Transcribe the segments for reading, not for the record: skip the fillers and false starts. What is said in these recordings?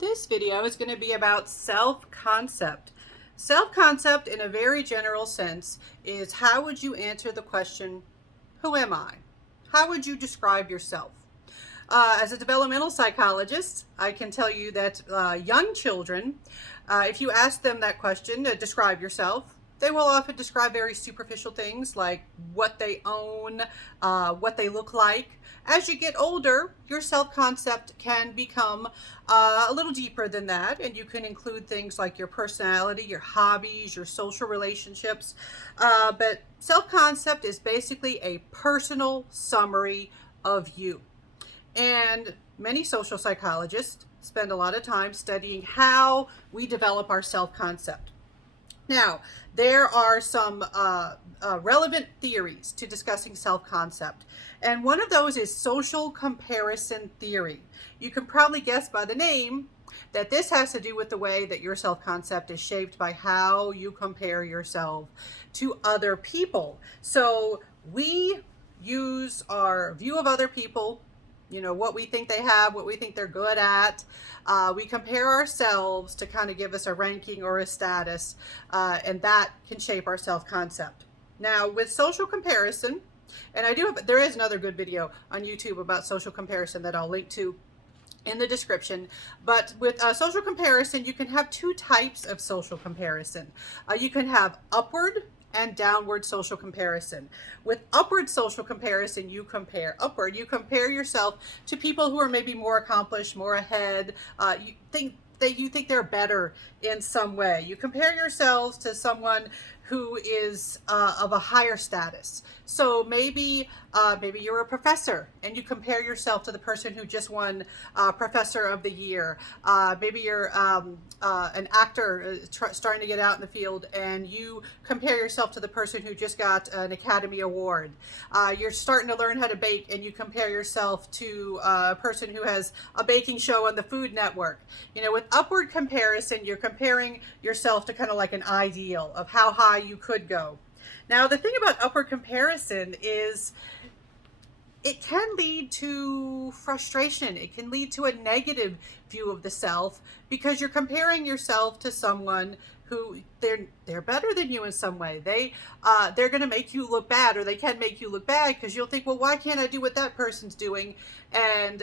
This video is going to be about self-concept. Self-concept, in a very general sense, is how would you answer the question, who am I? How would you describe yourself? As a developmental psychologist, I can tell you that young children, if you ask them that question, describe yourself, they will often describe very superficial things like what they own, what they look like. As you get older, your self-concept can become a little deeper than that, and you can include things like your personality, your hobbies, your social relationships. But self-concept is basically a personal summary of you. And many social psychologists spend a lot of time studying how we develop our self-concept. Now, there are some relevant theories to discussing self-concept, and one of those is social comparison theory. You can probably guess by the name that this has to do with the way that your self-concept is shaped by how you compare yourself to other people. So we use our view of other people, what we think they have, what we think they're good at. We compare ourselves to kind of give us a ranking or a status, and that can shape our self-concept. Now, with social comparison, and there is another good video on YouTube about social comparison that I'll link to in the description. But with social comparison, you can have two types of social comparison. You can have upward and downward social comparison. With upward social comparison, you compare upward. You compare yourself to people who are maybe more accomplished, more ahead. You think they're better in some way. You compare yourselves to someone who is of a higher status. So maybe you're a professor and you compare yourself to the person who just won Professor of the Year. Maybe you're an actor starting to get out in the field, and you compare yourself to the person who just got an Academy Award. You're starting to learn how to bake, and you compare yourself to a person who has a baking show on the Food Network. With upward comparison, you're comparing yourself to kind of like an ideal of how high you could go. Now, the thing about upward comparison is it can lead to frustration. It can lead to a negative view of the self because you're comparing yourself to someone who they're better than you in some way. They're going to make you look bad, or they can make you look bad because you'll think, well, why can't I do what that person's doing? And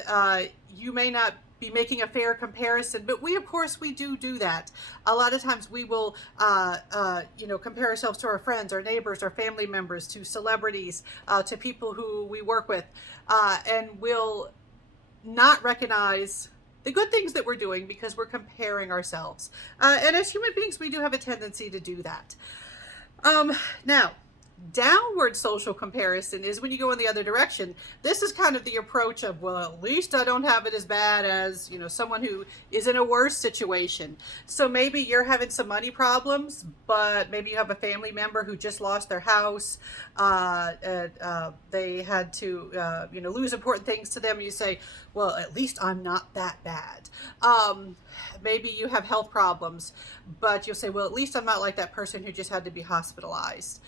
you may not be making a fair comparison, but of course we do that. A lot of times we will compare ourselves to our friends, our neighbors, our family members, to celebrities, to people who we work with, and we'll not recognize the good things that we're doing because we're comparing ourselves. And as human beings, we do have a tendency to do that. Now, downward social comparison is when you go in the other direction. This is kind of the approach of, well, at least I don't have it as bad as, someone who is in a worse situation. So maybe you're having some money problems, but maybe you have a family member who just lost their house. They had to, lose important things to them. And you say, well, at least I'm not that bad. Maybe you have health problems, but you'll say, well, at least I'm not like that person who just had to be hospitalized.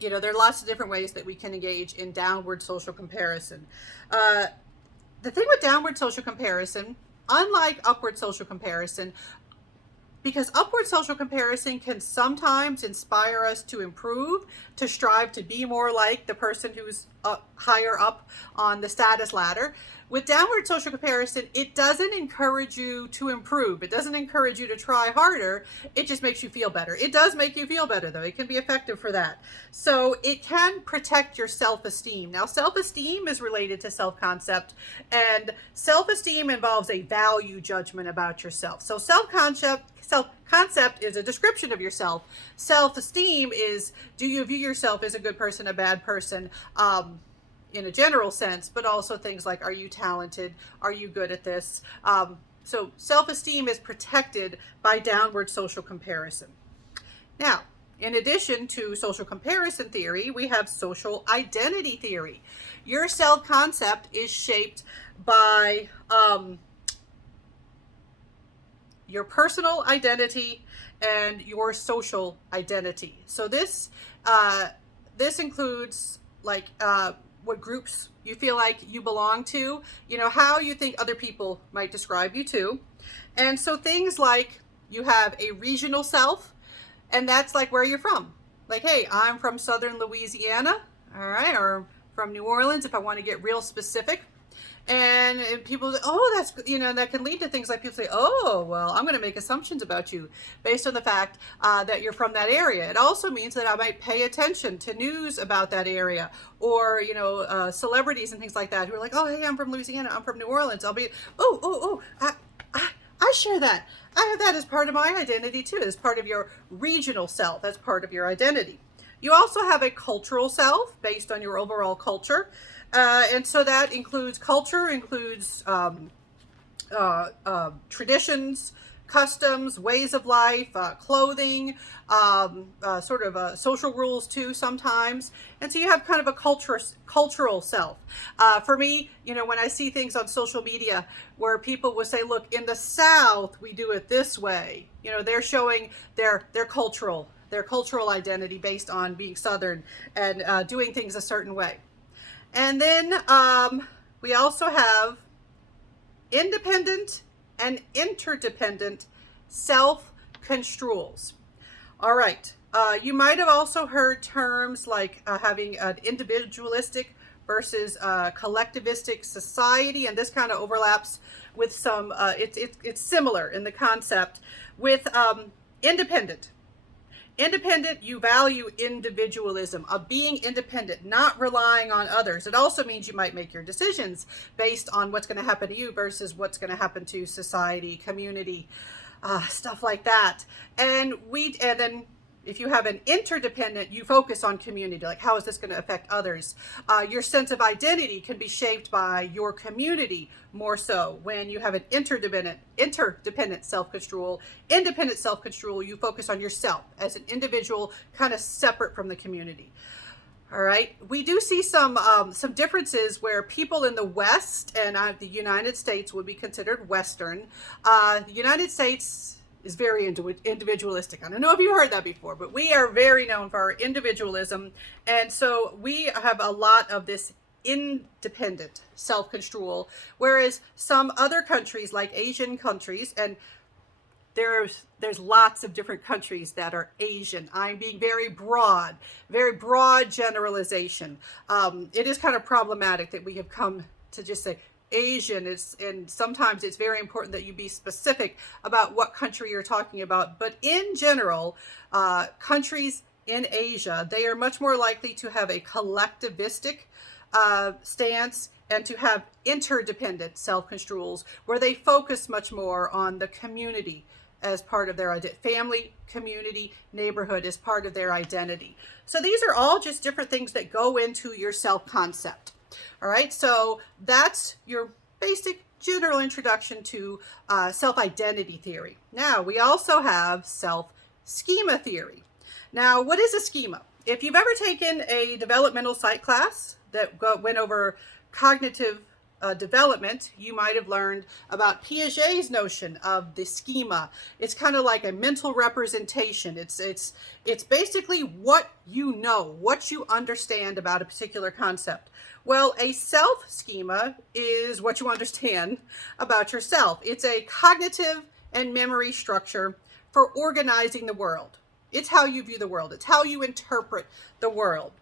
There are lots of different ways that we can engage in downward social comparison. The thing with downward social comparison, unlike upward social comparison, because upward social comparison can sometimes inspire us to improve, to strive to be more like the person who's higher up on the status ladder. With downward social comparison, it doesn't encourage you to improve. It doesn't encourage you to try harder. It just makes you feel better. It does make you feel better, though. It can be effective for that. So it can protect your self-esteem. Now, self-esteem is related to self-concept, and self-esteem involves a value judgment about yourself. So self-concept is a description of yourself. Self-esteem is, do you view yourself as a good person, a bad person, in a general sense, but also things like, are you talented? Are you good at this? So self-esteem is protected by downward social comparison. Now, in addition to social comparison theory, we have social identity theory. Your self-concept is shaped by your personal identity and your social identity. So this includes like what groups you feel like you belong to, how you think other people might describe you too. And so things like you have a regional self, and that's like where you're from. Like, hey, I'm from Southern Louisiana, all right, or from New Orleans if I want to get real specific. And people say, oh, that's, that can lead to things like people say, oh, well, I'm going to make assumptions about you based on the fact that you're from that area. It also means that I might pay attention to news about that area, or, celebrities and things like that who are like, oh, hey, I'm from Louisiana, I'm from New Orleans. I'll be, I share that. I have that as part of my identity too, as part of your regional self. That's part of your identity. You also have a cultural self based on your overall culture. And so that includes culture, includes traditions, customs, ways of life, clothing, social rules too sometimes. And so you have kind of a cultural self. For me, when I see things on social media where people will say, look, in the South, we do it this way. They're showing their cultural identity based on being Southern and doing things a certain way. And then we also have independent and interdependent self-construals. All right. You might have also heard terms like having an individualistic versus collectivistic society, and this kind of overlaps with some, it's similar in the concept with independent. Independent, you value individualism, of being independent, not relying on others. It also means you might make your decisions based on what's going to happen to you versus what's going to happen to society, community, stuff like that. And then if you have an interdependent, you focus on community, like how is this going to affect others? Your sense of identity can be shaped by your community more so. When you have an interdependent self-construal, independent self-construal, you focus on yourself as an individual, kind of separate from the community. All right. We do see some differences where people in the West and the United States would be considered Western. The United States is very individualistic. I don't know if you heard that before, but we are very known for our individualism. And so we have a lot of this independent self-construal, whereas some other countries like Asian countries, and there's lots of different countries that are Asian. I'm being very broad generalization. It is kind of problematic that we have come to just say Asian, and sometimes it's very important that you be specific about what country you're talking about. But in general, countries in Asia, they are much more likely to have a collectivistic stance and to have interdependent self-construals where they focus much more on the community as part of their identity. Family, community, neighborhood is part of their identity. So these are all just different things that go into your self-concept. All right, so that's your basic general introduction to self-identity theory. Now, we also have self-schema theory. Now, what is a schema? If you've ever taken a developmental psych class that went over cognitive development, you might have learned about Piaget's notion of the schema. It's kind of like a mental representation. It's basically what you know, what you understand about a particular concept. Well, a self-schema is what you understand about yourself. It's a cognitive and memory structure for organizing the world. It's how you view the world. It's how you interpret the world.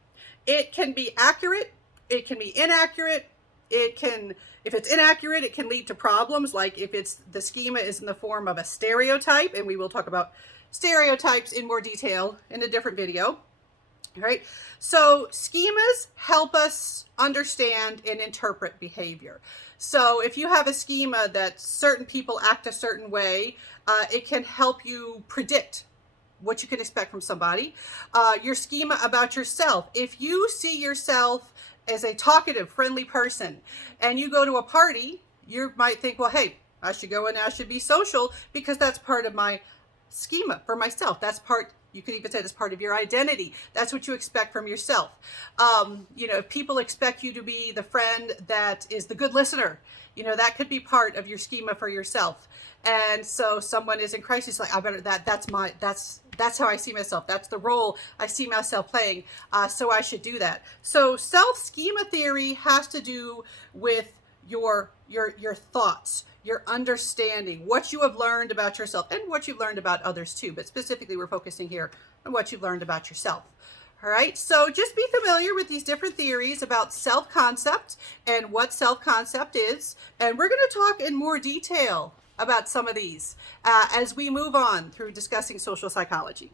It can be accurate. It can be inaccurate. If it's inaccurate, it can lead to problems, like if the schema is in the form of a stereotype, and we will talk about stereotypes in more detail in a different video. All right. So schemas help us understand and interpret behavior. So if you have a schema that certain people act a certain way, it can help you predict what you can expect from somebody. Your schema about yourself. If you see yourself as a talkative, friendly person, and you go to a party, you might think, well, hey, I should go and I should be social because that's part of my schema for myself. You could even say that's part of your identity. That's what you expect from yourself. If people expect you to be the friend that is the good listener, that could be part of your schema for yourself. And so someone is in crisis, like, that's That's how I see myself. That's the role I see myself playing. So I should do that. So self-schema theory has to do with your thoughts, your understanding, what you have learned about yourself and what you've learned about others too. But specifically, we're focusing here on what you've learned about yourself. All right, so just be familiar with these different theories about self-concept and what self-concept is. And we're going to talk in more detail about some of these as we move on through discussing social psychology.